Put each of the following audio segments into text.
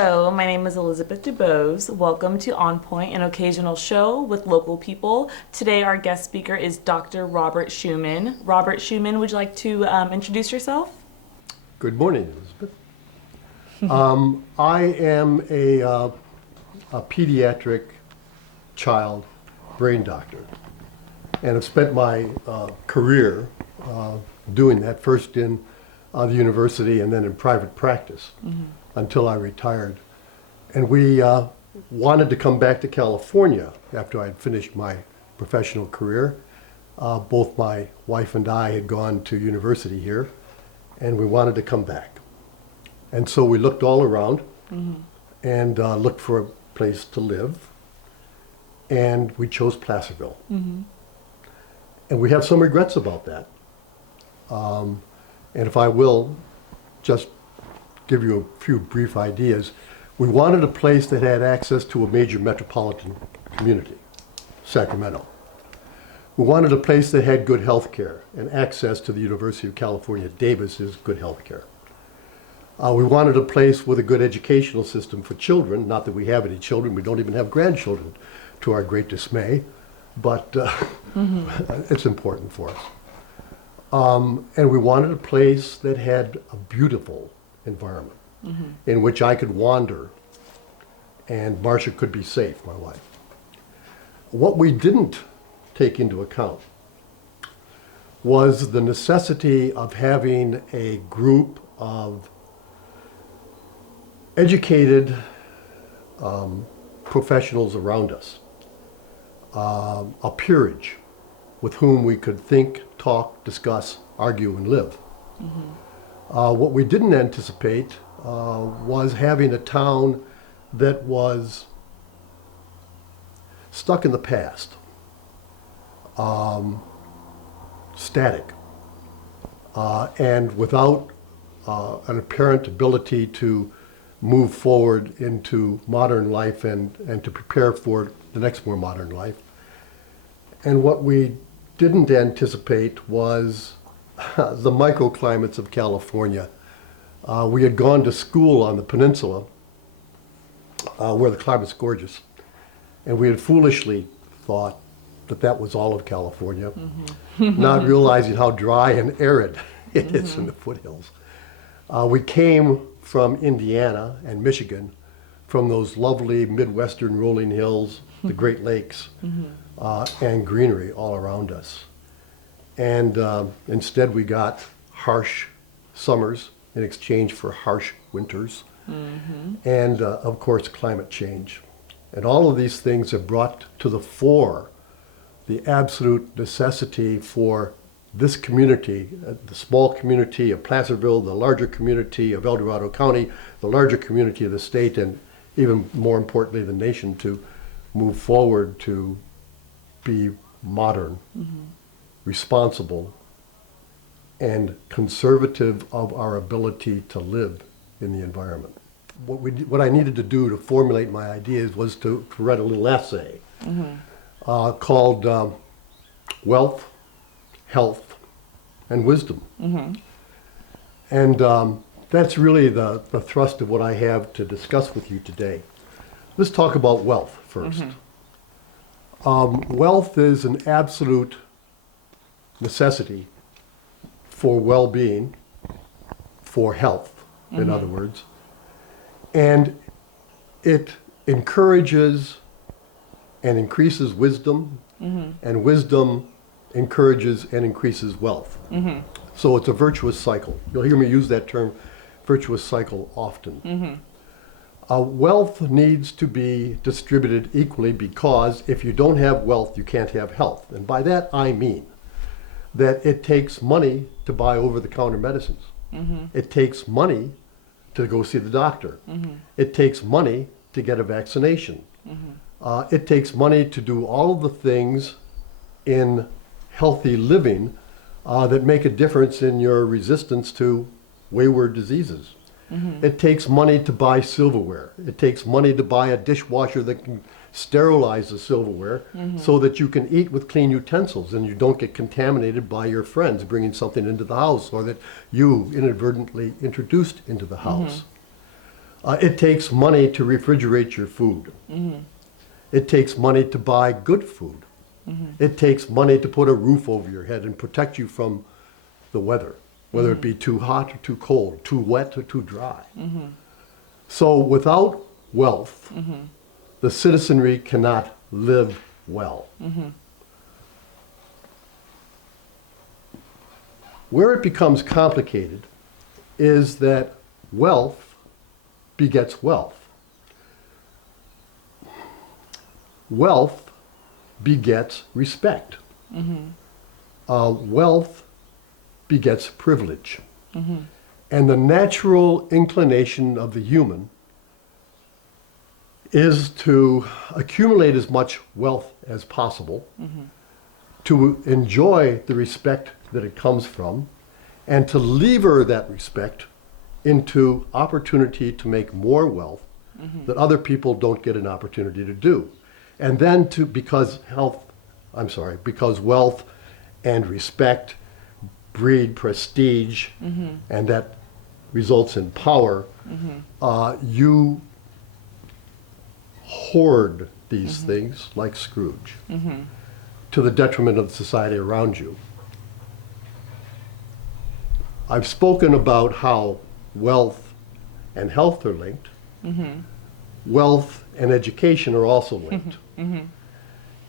Hello, my name is Elizabeth DuBose. Welcome to OnPoint, an occasional show with local people. Today our guest speaker is Dr. Robert Shuman. Robert Shuman, would you like to introduce yourself? Good morning, Elizabeth. I am a pediatric child brain doctor, and have spent my career doing that, first in the university and then in private practice until I retired. And we wanted to come back to California after I'd finished my professional career. Both my wife and I had gone to university here, and we wanted to come back. And so we looked all around and looked for a place to live, and we chose Placerville. And we have some regrets about that. And if I will just give you a few brief ideas, we wanted a place that had access to a major metropolitan community, Sacramento. We wanted a place that had good health care and access to the University of California, Davis's good health care. We wanted a place with a good educational system for children. Not that we have any children, we don't even have grandchildren, to our great dismay, but it's important for us. And we wanted a place that had a beautiful environment in which I could wander and Marcia could be safe, my wife. What we didn't take into account was the necessity of having a group of educated professionals around us, a peerage with whom we could think, talk, discuss, argue, and live. What we didn't anticipate was having a town that was stuck in the past, static, and without an apparent ability to move forward into modern life and to prepare for the next more modern life. And what we didn't anticipate was the microclimates of California. We had gone to school on the peninsula where the climate's gorgeous, and we had foolishly thought that that was all of California, not realizing how dry and arid it is in the foothills. We came from Indiana and Michigan, from those lovely Midwestern rolling hills, the Great Lakes, and greenery all around us. And instead we got harsh summers in exchange for harsh winters, and of course climate change. And all of these things have brought to the fore the absolute necessity for this community, the small community of Placerville, the larger community of El Dorado County, the larger community of the state, and even more importantly the nation, to move forward to be modern, responsible, and conservative of our ability to live in the environment. What I needed to do to formulate my ideas was to write a little essay called Wealth, Health, and Wisdom. And that's really the thrust of what I have to discuss with you today. Let's talk about wealth first. Wealth is an absolute necessity for well-being, for health, in other words. And it encourages and increases wisdom, and wisdom encourages and increases wealth. So it's a virtuous cycle. You'll hear me use that term, virtuous cycle, often. Wealth needs to be distributed equally, because if you don't have wealth, you can't have health. And by that I mean that it takes money to buy over-the-counter medicines. It takes money to go see the doctor. It takes money to get a vaccination. It takes money to do all of the things in healthy living that make a difference in your resistance to wayward diseases. It takes money to buy silverware. It takes money to buy a dishwasher that can sterilize the silverware so that you can eat with clean utensils and you don't get contaminated by your friends bringing something into the house or that you inadvertently introduced into the house. It takes money to refrigerate your food. It takes money to buy good food. It takes money to put a roof over your head and protect you from the weather, whether it be too hot or too cold, too wet or too dry. So without wealth, the citizenry cannot live well. Where it becomes complicated is that wealth begets wealth. Wealth begets respect. Wealth begets privilege. And the natural inclination of the human is to accumulate as much wealth as possible, to enjoy the respect that it comes from, and to lever that respect into opportunity to make more wealth that other people don't get an opportunity to do. And then because wealth and respect breed prestige, and that results in power, you hoard these things like Scrooge to the detriment of the society around you. I've spoken about how wealth and health are linked. Wealth and education are also linked.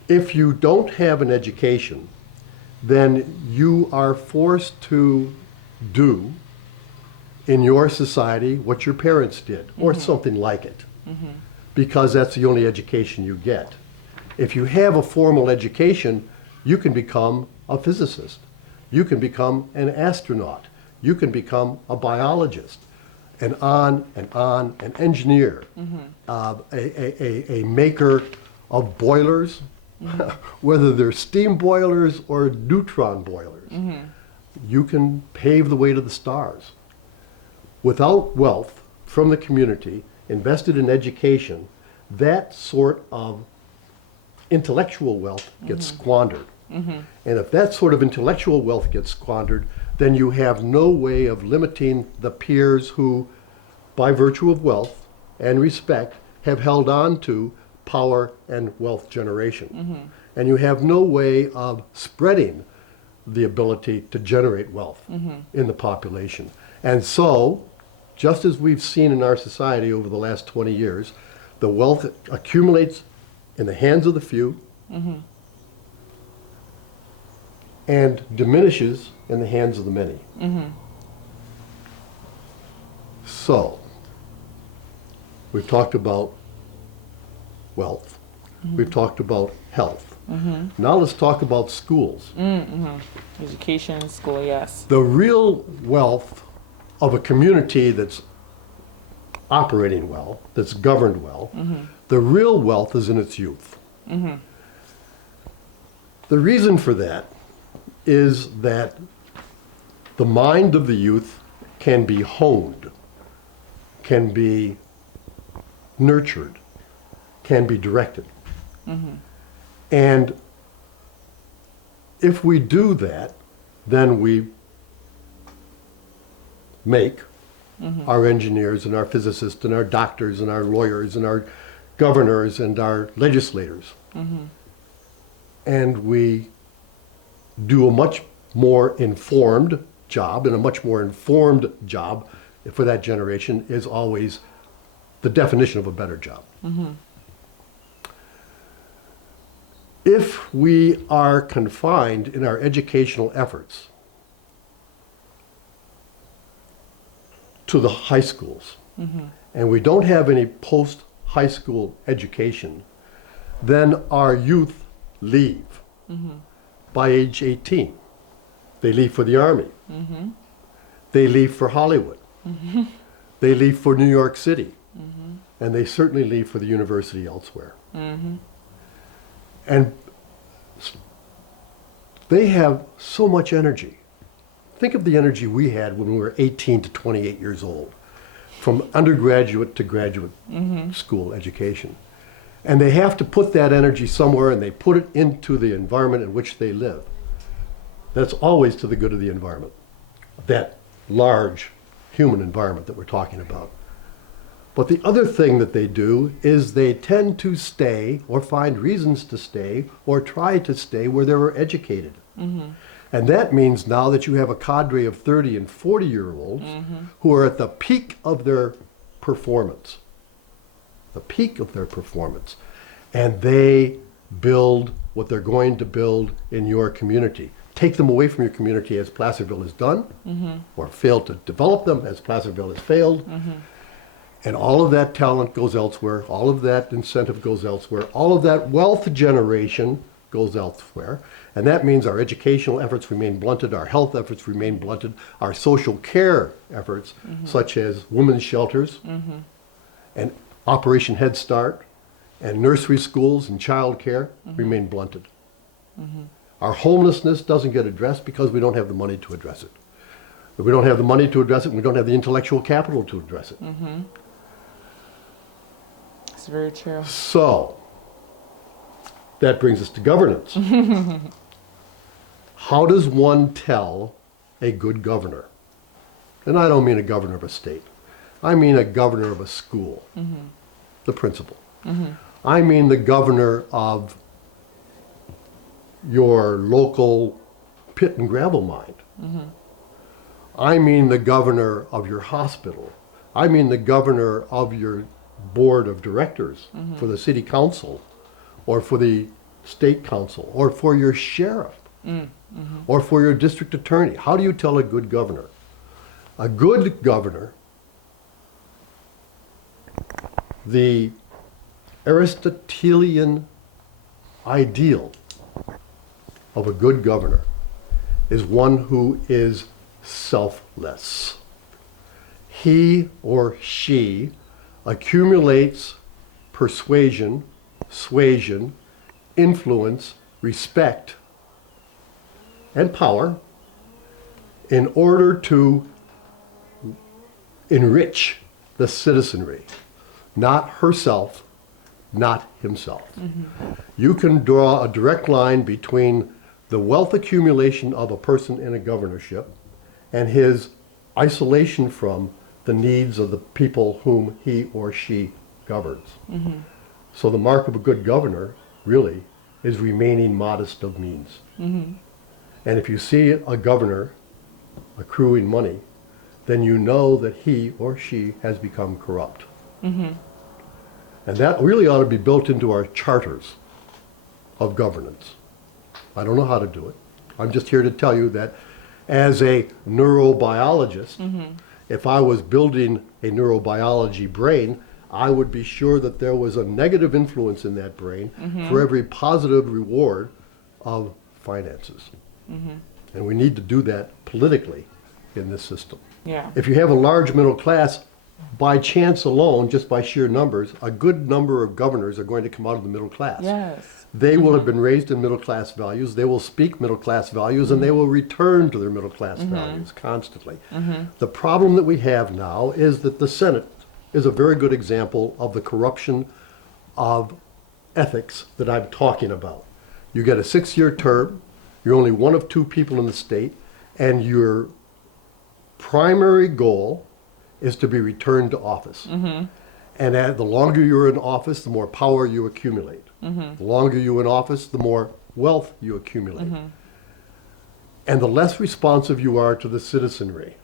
If you don't have an education, then you are forced to do in your society what your parents did, or something like it, because that's the only education you get. If you have a formal education, you can become a physicist, you can become an astronaut, you can become a biologist, and on, an engineer, a maker of boilers, whether they're steam boilers or neutron boilers. You can pave the way to the stars. Without wealth from the community invested in education, that sort of intellectual wealth gets squandered. And if that sort of intellectual wealth gets squandered, then you have no way of limiting the peers who, by virtue of wealth and respect, have held on to power and wealth generation. And you have no way of spreading the ability to generate wealth in the population. And so, just as we've seen in our society over the last 20 years, the wealth accumulates in the hands of the few and diminishes in the hands of the many. So, we've talked about wealth. We've talked about health. Now let's talk about schools. Education, school, yes. The real wealth of a community that's operating well, that's governed well, the real wealth is in its youth. The reason for that is that the mind of the youth can be honed, can be nurtured, can be directed. And if we do that, then we make our engineers and our physicists and our doctors and our lawyers and our governors and our legislators. And we do a much more informed job, and a much more informed job for that generation is always the definition of a better job. If we are confined in our educational efforts to the high schools, and we don't have any post-high school education, then our youth leave by age 18. They leave for the Army. They leave for Hollywood. They leave for New York City. And they certainly leave for the university elsewhere. And they have so much energy. Think of the energy we had when we were 18 to 28 years old, from undergraduate to graduate school education. And they have to put that energy somewhere, and they put it into the environment in which they live. That's always to the good of the environment, that large human environment that we're talking about. But the other thing that they do is they tend to stay or find reasons to stay or try to stay where they were educated. And that means now that you have a cadre of 30 and 40-year-olds who are at the peak of their performance, and they build what they're going to build in your community. Take them away from your community as Placerville has done, or failed to develop them as Placerville has failed. And all of that talent goes elsewhere, all of that incentive goes elsewhere, all of that wealth generation goes elsewhere. And that means our educational efforts remain blunted, our health efforts remain blunted, our social care efforts, such as women's shelters and Operation Head Start and nursery schools and child care remain blunted. Our homelessness doesn't get addressed because we don't have the money to address it. If we don't have the money to address it, we don't have the intellectual capital to address it. It's very true. So, that brings us to governance. How does one tell a good governor? And I don't mean a governor of a state. I mean a governor of a school, the principal. I mean the governor of your local pit and gravel mine. I mean the governor of your hospital. I mean the governor of your board of directors for the city council or for the state council or for your sheriff or for your district attorney. How do you tell a good governor? A good governor, the Aristotelian ideal of a good governor is one who is selfless. He or she accumulates persuasion, suasion, influence, respect, and power in order to enrich the citizenry, not herself, not himself. You can draw a direct line between the wealth accumulation of a person in a governorship and his isolation from the needs of the people whom he or she governs. So the mark of a good governor really is remaining modest of means. And if you see a governor accruing money, then you know that he or she has become corrupt. And that really ought to be built into our charters of governance. I don't know how to do it. I'm just here to tell you that as a neurobiologist, if I was building a neurobiology brain, I would be sure that there was a negative influence in that brain for every positive reward of finances. And we need to do that politically in this system. Yeah. If you have a large middle class, by chance alone, just by sheer numbers, a good number of governors are going to come out of the middle class. Yes. They will have been raised in middle class values, they will speak middle class values, and they will return to their middle class values constantly. The problem that we have now is that the Senate is a very good example of the corruption of ethics that I'm talking about. You get a 6-year term, you're only one of 2 people in the state, and your primary goal is to be returned to office. And the longer you're in office, the more power you accumulate. The longer you're in office, the more wealth you accumulate. And the less responsive you are to the citizenry.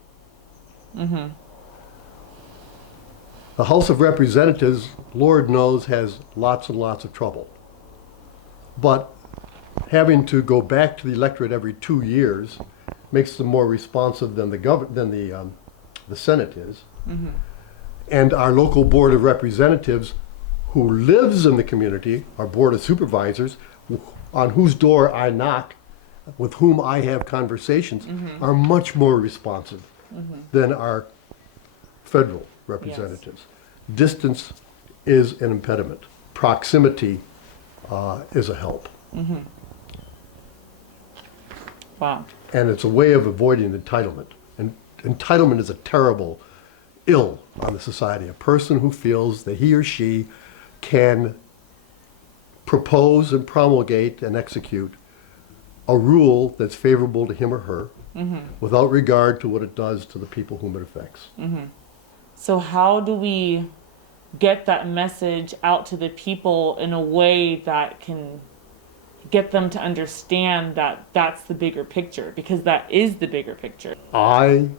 The House of Representatives, Lord knows, has lots and lots of trouble. But having to go back to the electorate every 2 years makes them more responsive than the Senate is. And our local board of representatives who lives in the community, our board of supervisors, on whose door I knock, with whom I have conversations, are much more responsive than our federal representatives. Yes. Distance is an impediment. Proximity is a help. Wow. And it's a way of avoiding entitlement. And entitlement is a terrible ill on the society. A person who feels that he or she can propose and promulgate and execute a rule that's favorable to him or her without regard to what it does to the people whom it affects. So how do we get that message out to the people in a way that can get them to understand that that's the bigger picture, because that is the bigger picture. I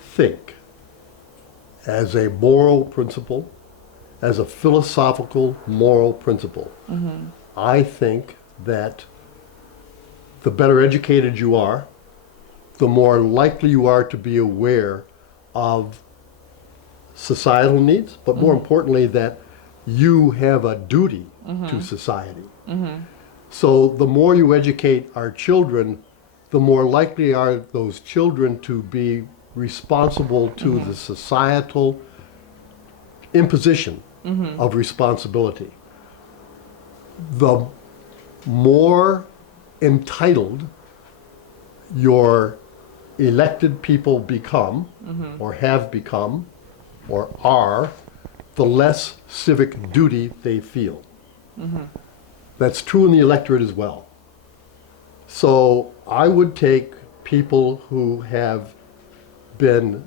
think, as a moral principle, as a philosophical moral principle, I think that the better educated you are, the more likely you are to be aware of societal needs, but more importantly, that you have a duty to society. So the more you educate our children, the more likely are those children to be responsible to the societal imposition of responsibility. The more entitled your elected people become, or have become, or are, the less civic duty they feel. That's true in the electorate as well. So I would take people who have been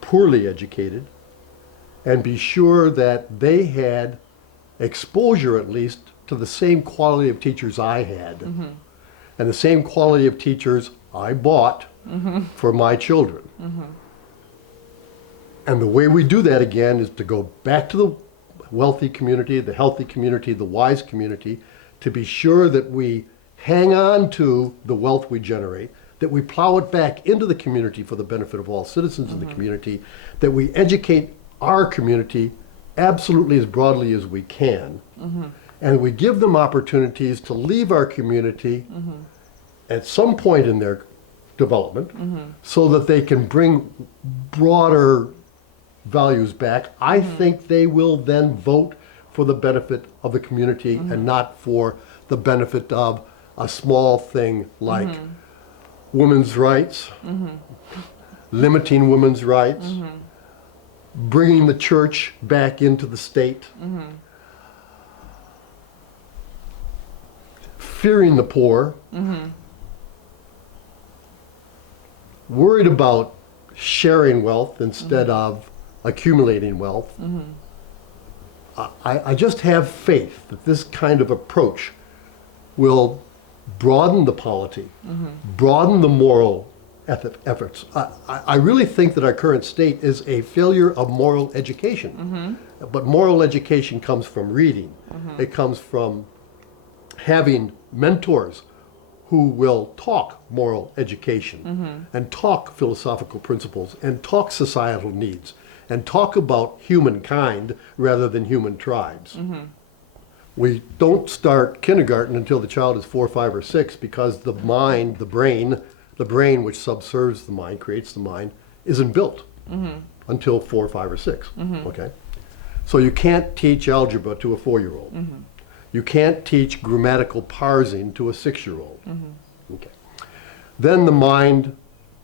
poorly educated and be sure that they had exposure, at least, to the same quality of teachers I had, and the same quality of teachers I bought for my children. And the way we do that, again, is to go back to the wealthy community, the healthy community, the wise community, to be sure that we hang on to the wealth we generate, that we plow it back into the community for the benefit of all citizens in the community, that we educate our community absolutely as broadly as we can, and we give them opportunities to leave our community at some point in their development so that they can bring broader values back. I think they will then vote for the benefit of the community and not for the benefit of a small thing like women's rights, limiting women's rights, bringing the church back into the state, fearing the poor, worried about sharing wealth instead of accumulating wealth. I just have faith that this kind of approach will broaden the polity, broaden the moral efforts. I really think that our current state is a failure of moral education. But moral education comes from reading. It comes from having mentors who will talk moral education and talk philosophical principles and talk societal needs and talk about humankind rather than human tribes. We don't start kindergarten until the child is 4, 5, or 6 because the mind, the brain which subserves the mind, creates the mind, isn't built until 4, 5, or 6. Okay? So you can't teach algebra to a 4-year-old. You can't teach grammatical parsing to a 6-year-old. Okay. Then the mind,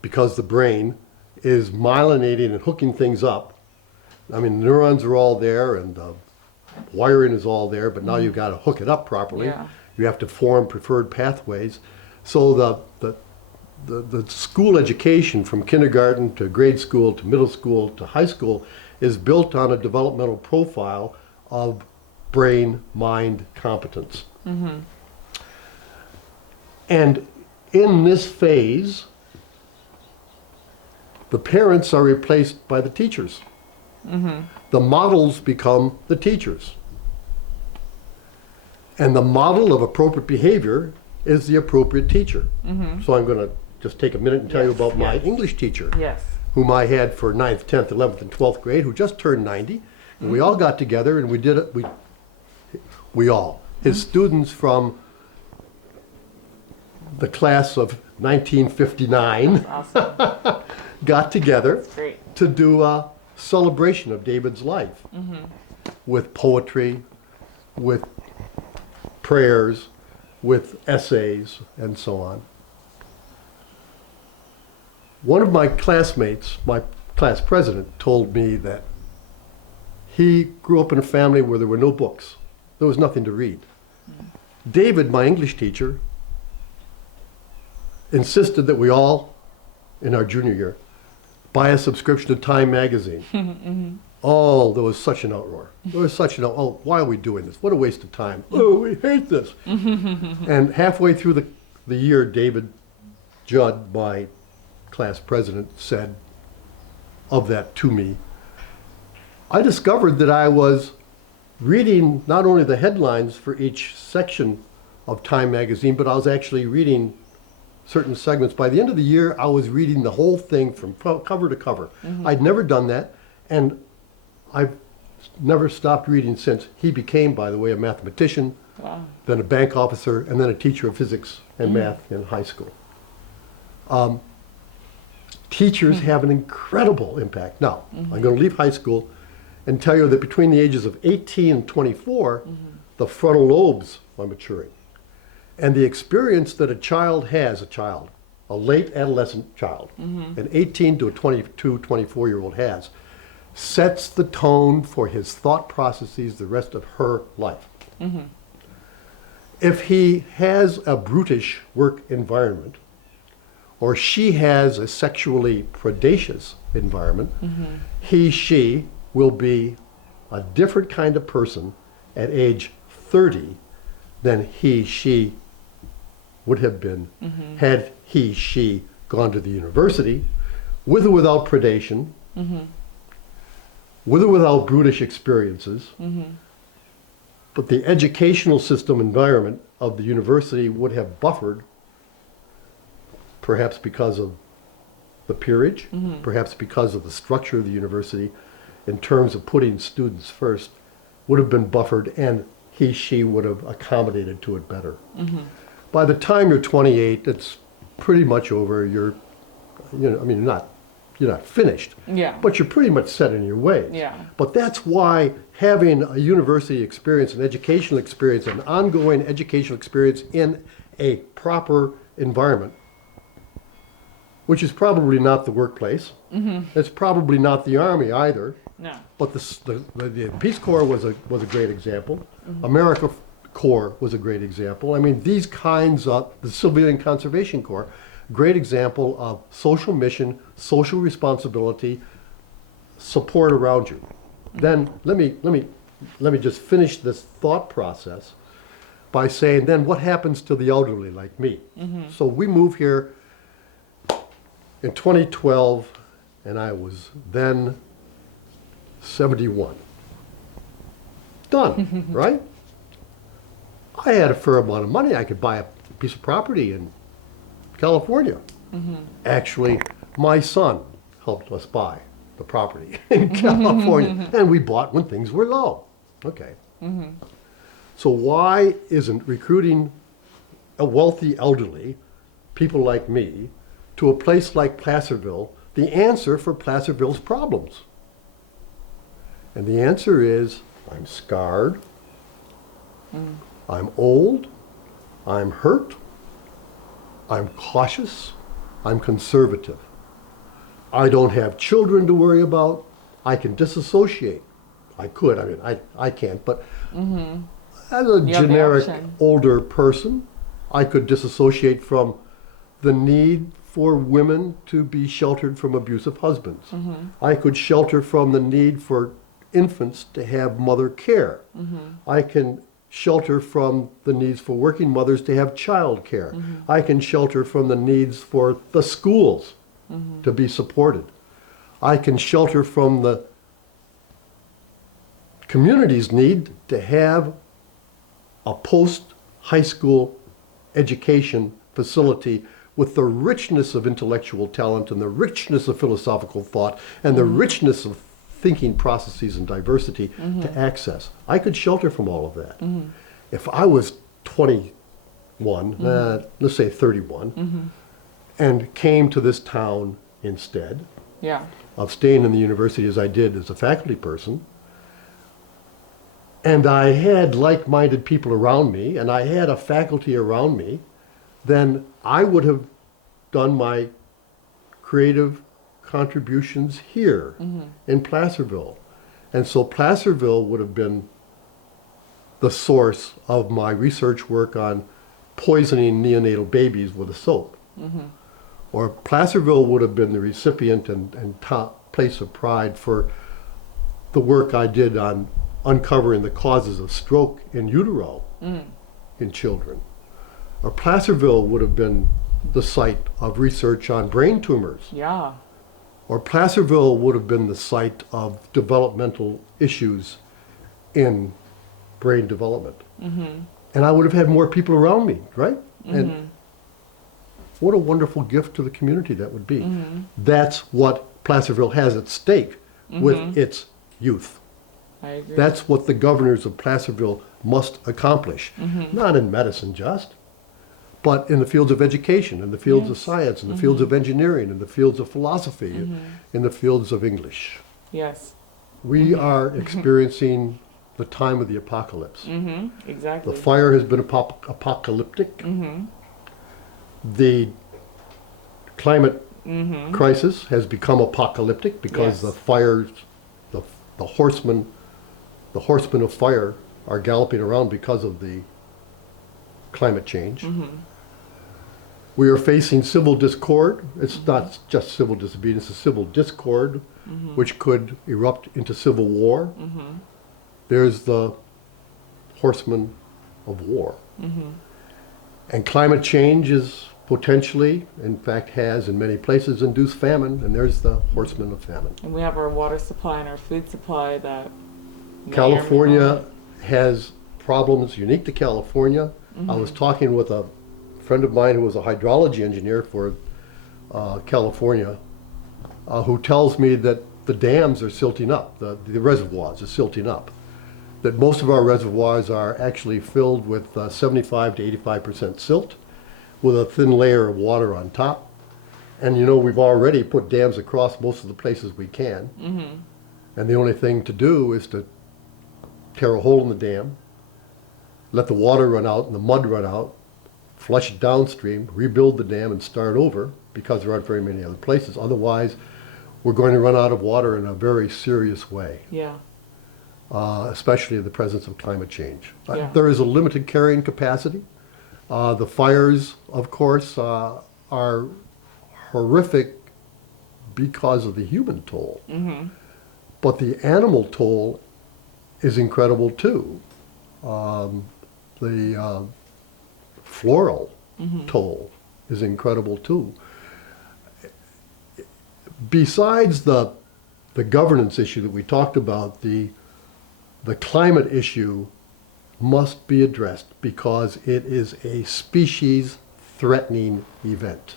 because the brain is myelinating and hooking things up. I mean, the neurons are all there and the wiring is all there, but now you've got to hook it up properly. You have to form preferred pathways. So the school education from kindergarten to grade school to middle school to high school is built on a developmental profile of brain-mind competence. And in this phase, the parents are replaced by the teachers. The models become the teachers. And the model of appropriate behavior is the appropriate teacher. So I'm going to just take a minute and tell you about my English teacher, whom I had for 9th, 10th, 11th, and 12th grade, who just turned 90. And we all got together and we did it. We all, his students from the class of 1959 got together to do a celebration of David's life with poetry, with prayers, with essays, and so on. One of my classmates, my class president, told me that he grew up in a family where there were no books. There was nothing to read. David, my English teacher, insisted that we all, in our junior year, buy a subscription to Time magazine. Oh, there was such an outroar. There was such an, oh, why are we doing this? What a waste of time. Oh, we hate this. And halfway through the year, David Judd, my class president, said of that to me, I discovered that I was reading not only the headlines for each section of Time magazine, but I was actually reading certain segments. By the end of the year, I was reading the whole thing from cover to cover. I'd never done that, and I've never stopped reading since. He became, by the way, a mathematician, then a bank officer, and then a teacher of physics and math in high school. Teachers have an incredible impact. Now, I'm going to leave high school and tell you that between the ages of 18 and 24, the frontal lobes are maturing. And the experience that a child has, a late adolescent child, an 18 to a 22, 24-year-old has, sets the tone for his thought processes the rest of her life. If he has a brutish work environment, or she has a sexually predacious environment, she will be a different kind of person at age 30 than she would have been had she gone to the university, with or without predation, with or without brutish experiences. But the educational system environment of the university would have buffered, perhaps because of the peerage, perhaps because of the structure of the university, in terms of putting students first, would have been buffered, and she would have accommodated to it better. By the time you're 28, it's pretty much over. You're not finished, but you're pretty much set in your ways. But that's why having a university experience, an educational experience, an ongoing educational experience in a proper environment, which is probably not the workplace. It's probably not the Army either. No. But the Peace Corps was a great example. America Corps was a great example. I mean, these kinds of, the Civilian Conservation Corps, great example of social mission, social responsibility, support around you. Then let me just finish this thought process by saying, then what happens to the elderly like me? So we move here in 2012, and I was then 71. Done, right? I had a fair amount of money. I could buy a piece of property in California. Actually, my son helped us buy the property in California, and we bought when things were low. Okay. So why isn't recruiting a wealthy elderly, people like me, to a place like Placerville the answer for Placerville's problems? And the answer is, I'm scarred, I'm old, I'm hurt, I'm cautious, I'm conservative. I don't have children to worry about. I can disassociate. I could, I mean, I can't, but as a generic older person, I could disassociate from the need for women to be sheltered from abusive husbands. I could shelter from the need for infants to have mother care. I can shelter from the needs for working mothers to have child care. I can shelter from the needs for the schools to be supported. I can shelter from the community's need to have a post-high school education facility with the richness of intellectual talent and the richness of philosophical thought and the richness of thinking processes and diversity to access. I could shelter from all of that. If I was 21, let's say 31, and came to this town instead of staying in the university as I did as a faculty person, and I had like-minded people around me, and I had a faculty around me, then I would have done my creative contributions here in Placerville. And so Placerville would have been the source of my research work on poisoning neonatal babies with a soap. Or Placerville would have been the recipient and top place of pride for the work I did on uncovering the causes of stroke in utero in children. Or Placerville would have been the site of research on brain tumors. Yeah. Or Placerville would have been the site of developmental issues in brain development. And I would have had more people around me, right? And what a wonderful gift to the community that would be. That's what Placerville has at stake with its youth. I agree. That's what the governors of Placerville must accomplish. Not in medicine just, but in the fields of education, in the fields of science, in the fields of engineering, in the fields of philosophy, in the fields of English. Yes. We are experiencing the time of the apocalypse. Exactly. The fire has been apocalyptic. The climate crisis has become apocalyptic because Yes. the fires, the horsemen of fire are galloping around because of the climate change. We are facing civil discord. It's not just civil disobedience, it's civil discord, which could erupt into civil war. There's the horsemen of war. And climate change is potentially, in fact has in many places, induced famine, and there's the horsemen of famine. And we have our water supply and our food supply that California has problems unique to California. I was talking with a friend of mine who was a hydrology engineer for California, who tells me that the dams are silting up, the reservoirs are silting up. That most of our reservoirs are actually filled with 75 to 85% silt, with a thin layer of water on top. And you know, we've already put dams across most of the places we can. And the only thing to do is to tear a hole in the dam, let the water run out and the mud run out, flush it downstream, rebuild the dam and start over, because there aren't very many other places. Otherwise, we're going to run out of water in a very serious way. Yeah. Especially in the presence of climate change. Yeah. There is a limited carrying capacity. The fires, of course, are horrific because of the human toll. But the animal toll is incredible too. The floral toll is incredible too. Besides the governance issue that we talked about, the climate issue must be addressed because it is a species-threatening event.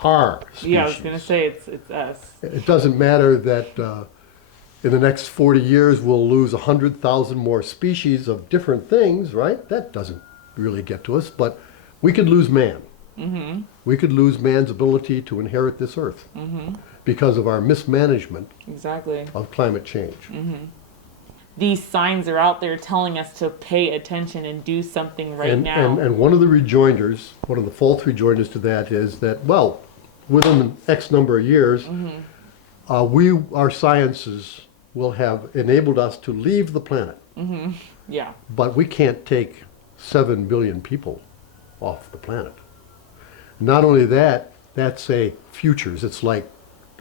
Our species. Yeah, I was gonna say it's us. It doesn't matter that in the next 40 years we'll lose 100,000 more species of different things, right? That doesn't really get to us, but we could lose man. We could lose man's ability to inherit this earth because of our mismanagement Exactly. of climate change. These signs are out there telling us to pay attention and do something right now. And one of the rejoinders, one of the false rejoinders to that is that, well, within X number of years, our sciences will have enabled us to leave the planet. Yeah. But we can't take 7 billion people off the planet. Not only that, that's a futures. It's like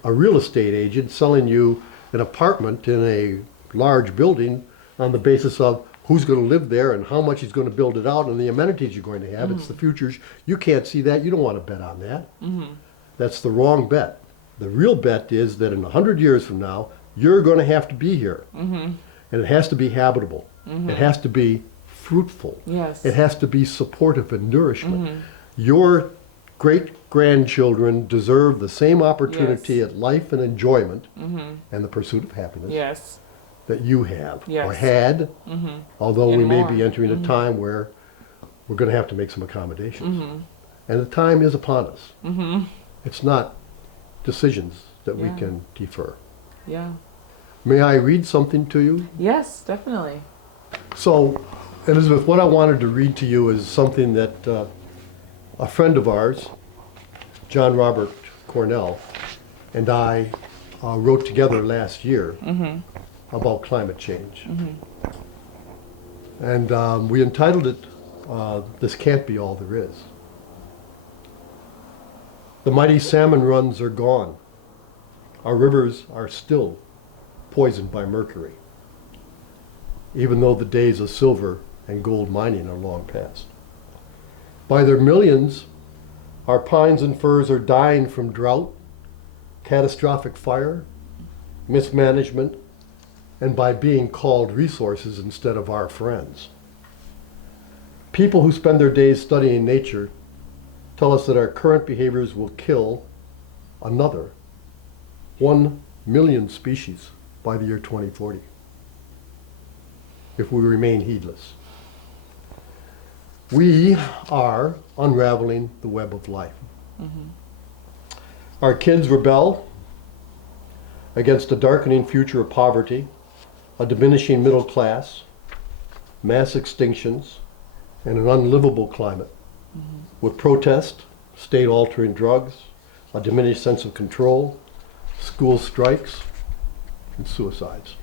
a real estate agent selling you an apartment in a large building on the basis of who's going to live there and how much he's going to build it out and the amenities you're going to have. It's the futures. You can't see that. You don't want to bet on that. That's the wrong bet. The real bet is that in 100 years from now, you're going to have to be here. And it has to be habitable. It has to be fruitful. Yes. It has to be supportive and nourishment. Your great-grandchildren deserve the same opportunity at life and enjoyment and the pursuit of happiness Yes. that you have or Yes. had, although And we may more. be entering a time where we're going to have to make some accommodations. And the time is upon us. It's not decisions that we Yeah. can defer. Yeah. May I read something to you? Yes, definitely. So, Elizabeth, what I wanted to read to you is something that a friend of ours, John Robert Cornell, and I wrote together last year about climate change. And we entitled it, This Can't Be All There Is. The mighty salmon runs are gone. Our rivers are still poisoned by mercury, even though the days of silver and gold mining are long past. By their millions, our pines and firs are dying from drought, catastrophic fire, mismanagement, and by being called resources instead of our friends. People who spend their days studying nature tell us that our current behaviors will kill another 1 million species by the year 2040 if we remain heedless. We are unraveling the web of life. Our kids rebel against a darkening future of poverty, a diminishing middle class, mass extinctions, and an unlivable climate with protest, state-altering drugs, a diminished sense of control, school strikes, and suicides.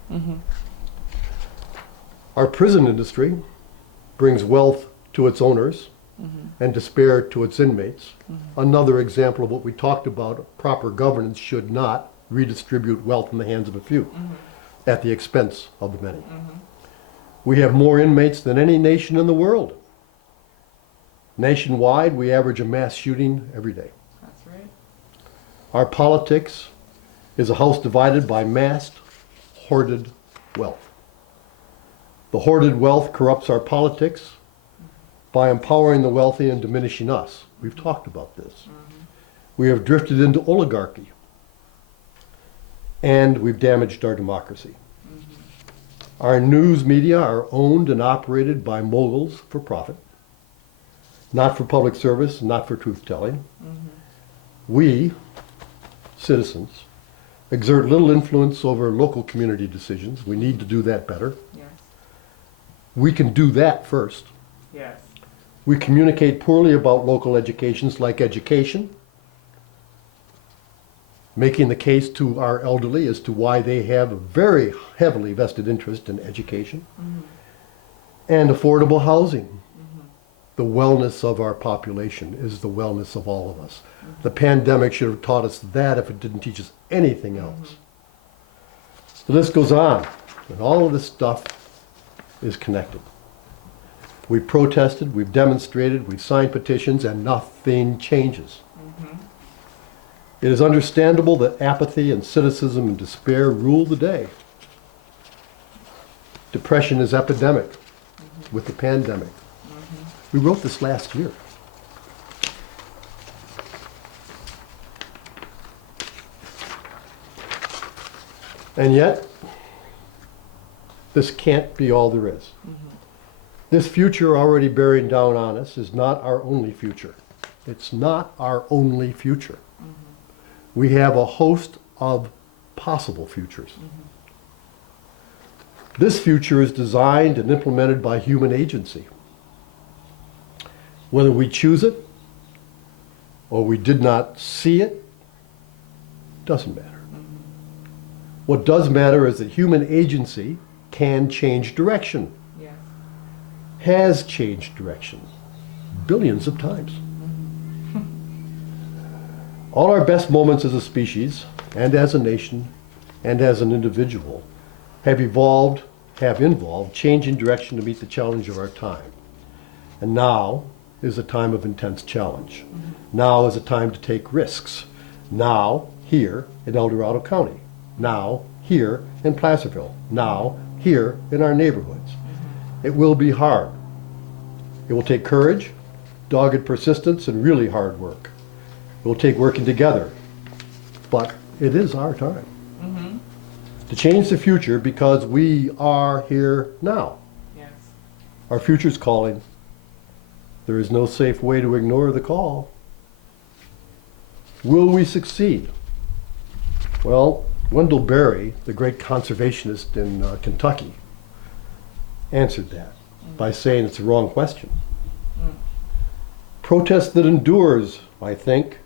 Our prison industry brings wealth to its owners and despair to its inmates. Another example of what we talked about, proper governance should not redistribute wealth in the hands of a few at the expense of the many. We have more inmates than any nation in the world. Nationwide, we average a mass shooting every day. That's right. Our politics is a house divided by massed, hoarded wealth. The hoarded wealth corrupts our politics by empowering the wealthy and diminishing us. We've talked about this. We have drifted into oligarchy, and we've damaged our democracy. Our news media are owned and operated by moguls for profit, not for public service, not for truth-telling. We, citizens, exert little influence over local community decisions. We need to do that better. Yes. We can do that first. Yes. We communicate poorly about local educations like education, making the case to our elderly as to why they have a very heavily vested interest in education and affordable housing. The wellness of our population is the wellness of all of us. The pandemic should have taught us that if it didn't teach us anything else. The list goes on, and all of this stuff is connected. We've protested, we've demonstrated, we've signed petitions, and nothing changes. It is understandable that apathy and cynicism and despair rule the day. Depression is epidemic with the pandemic. We wrote this last year. And yet, this can't be all there is. This future already bearing down on us is not our only future. It's not our only future. We have a host of possible futures. This future is designed and implemented by human agency. Whether we choose it or we did not see it, doesn't matter. What does matter is that human agency can change direction, Yes. has changed direction billions of times. All our best moments as a species and as a nation and as an individual have involved changing direction to meet the challenge of our time. And now is a time of intense challenge. Now is a time to take risks. Now, here in El Dorado County. Now, here in Placerville. Now, here in our neighborhoods. It will be hard. It will take courage, dogged persistence, and really hard work. It will take working together. But it is our time to change the future because we are here now. Yes. Our future's calling. There is no safe way to ignore the call. Will we succeed? Well, Wendell Berry, the great conservationist in Kentucky, answered that by saying it's a wrong question. Protest that endures, I think,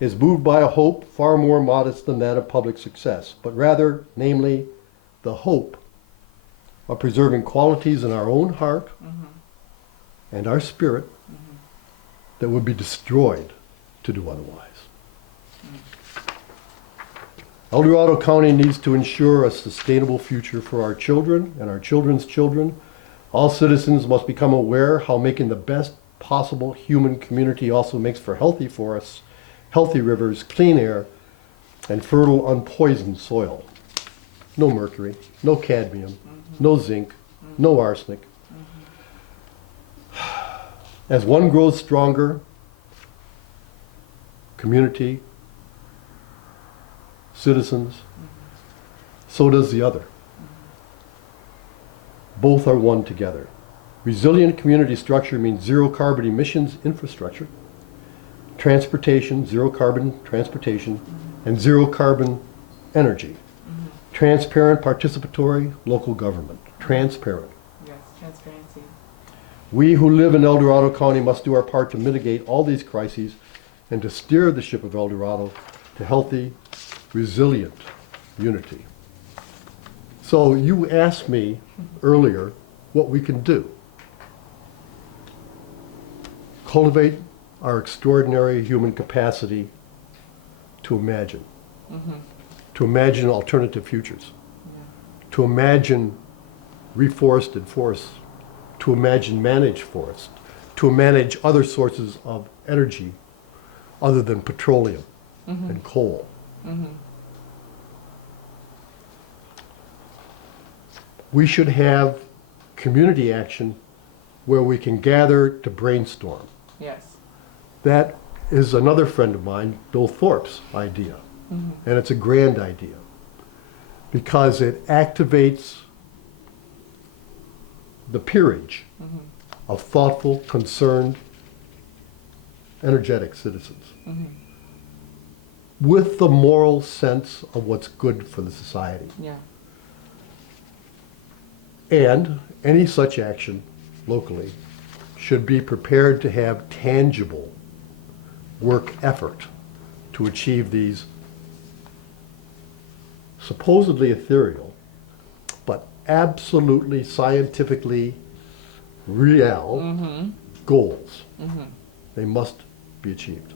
is moved by a hope far more modest than that of public success, but rather, namely, the hope of preserving qualities in our own heart and our spirit that would be destroyed to do otherwise. El Dorado County needs to ensure a sustainable future for our children and our children's children. All citizens must become aware how making the best possible human community also makes for healthy forests, healthy rivers, clean air, and fertile, unpoisoned soil. No mercury, no cadmium, no zinc, no arsenic. As one grows stronger, community, citizens, so does the other. Both are one together. Resilient community structure means zero carbon emissions infrastructure, transportation, zero carbon transportation, and zero carbon energy. Transparent, participatory local government. Transparent. Yes, transparency. We who live in El Dorado County must do our part to mitigate all these crises and to steer the ship of El Dorado to healthy, resilient unity. So you asked me earlier what we can do. Cultivate our extraordinary human capacity to imagine. To imagine alternative futures. To imagine reforested forests. To imagine managed forests. To manage other sources of energy other than petroleum and coal. We should have community action where we can gather to brainstorm. Yes. That is another friend of mine, Bill Thorpe's idea. And it's a grand idea because it activates the peerage of thoughtful, concerned, energetic citizens with the moral sense of what's good for the society. Yeah. And any such action locally should be prepared to have tangible work effort to achieve these supposedly ethereal, but absolutely scientifically real goals. They must be achieved.